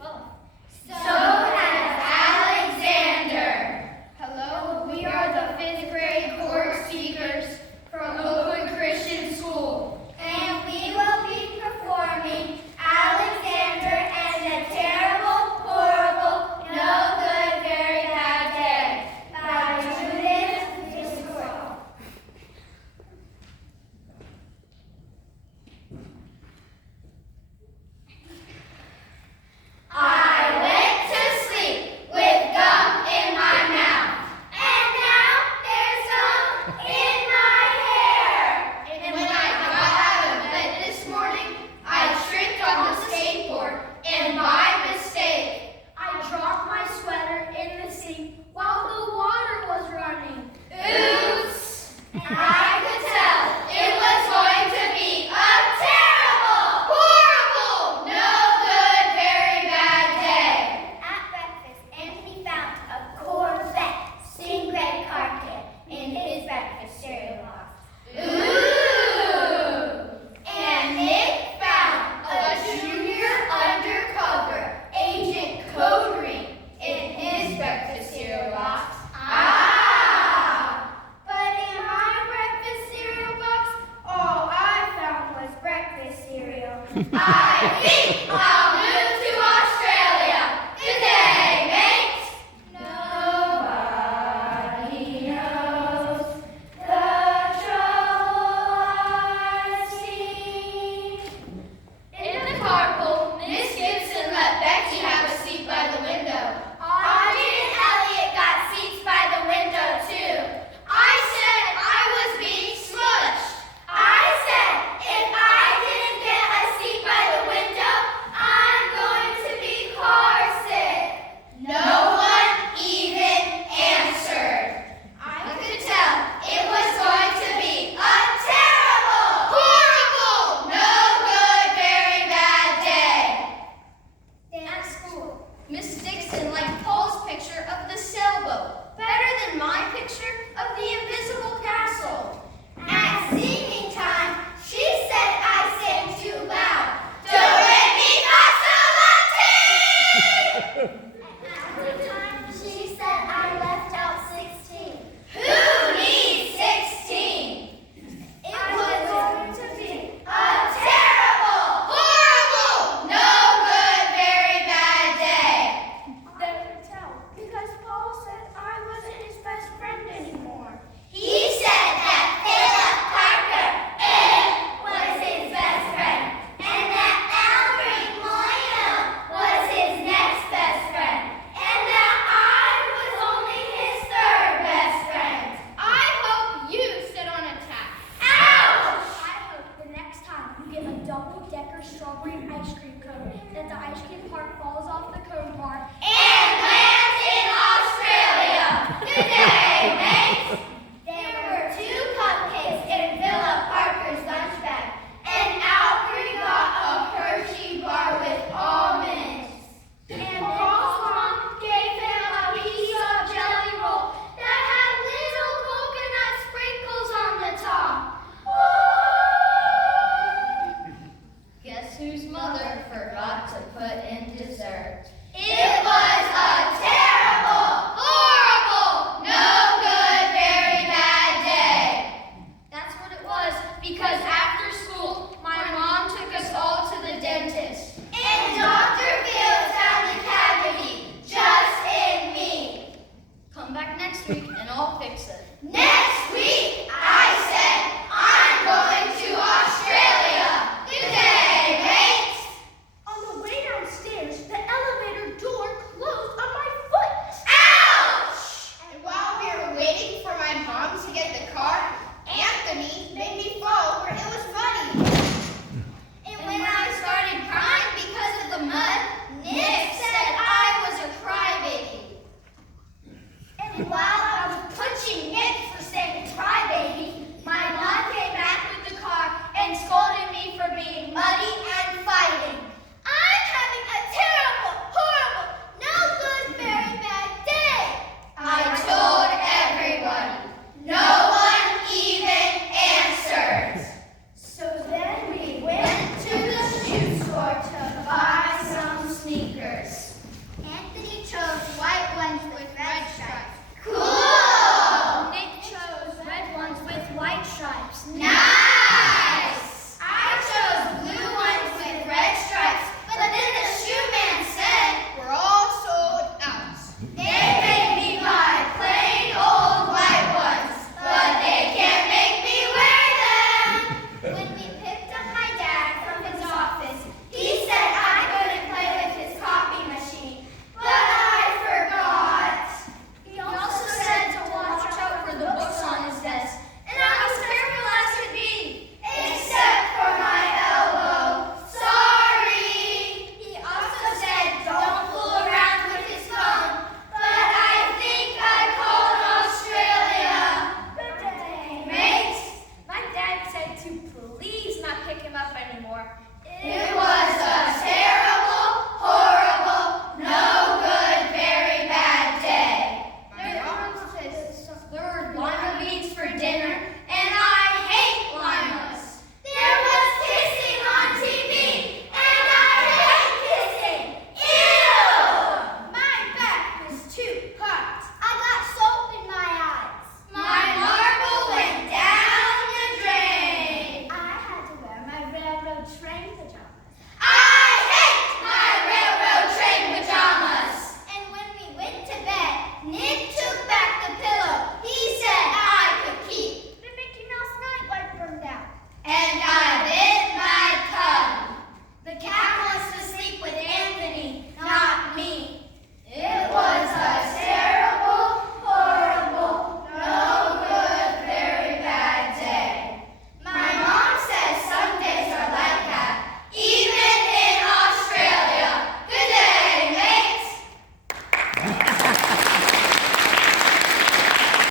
So has Alexander. Hello, we are the 5th grade Choric speakers from Oakwood Christian School. And we will be performing Alexander and the Terrible, Horrible, No Good, Very Bad Day by Judith Discworld. I went to sleep with gum in my mouth, and now there's gum in my hair. And when I got out of bed this morning, I tripped on the skateboard, and by mistake, I dropped my sweater in the sink while the water was running. oops! I could tell it was going to be a terrible, horrible, no good, very bad day. At breakfast, Anthony found a Corvette stingray carpet in his breakfast cereal box. Ooh! And Nick found A junior undercover agent code ring in his breakfast cereal box. Ah! But in my breakfast cereal box, all I found was breakfast cereal. I think I'll move to Australia. Good day, mate. Nobody knows the trouble I've seen. In the carpool, Miss Gibson let Becky have a seat by the window. Audrey and Elliot got seats by the window too. I said I was being smushed. I said if I didn't get a seat by the window, I'm going to be car sick. No one even answered. I could tell it was going to be a terrible, horrible, no good, very bad day. At school, Miss Dixon liked Paul's picture of the sailboat better than my picture of the invisible castle. at singing time, she said I sang too loud. Do re mi fa sol la ti. At the time, she said I left out 16. Who needs 16? It was going to be A terrible, horrible, no good, very bad day. they could tell because Paul said I wasn't his best friend anymore. He said that Philip Parker was his best friend, and that Albert Moyo was his next best friend, And that I was only his third best friend. I hope you sit on a tack. Ouch! I hope the next time you get a double-decker strawberry ice cream cone that the ice cream part falls off the cone part. And lands in Australia. Good day, mate. There were 2 cupcakes in Philip Parker's lunch bag, and Albert got a Hershey bar with almonds. And Paul's mom gave him a piece of jelly roll that had little coconut sprinkles on the top. Guess whose mother forgot to put in dessert? It was sneakers.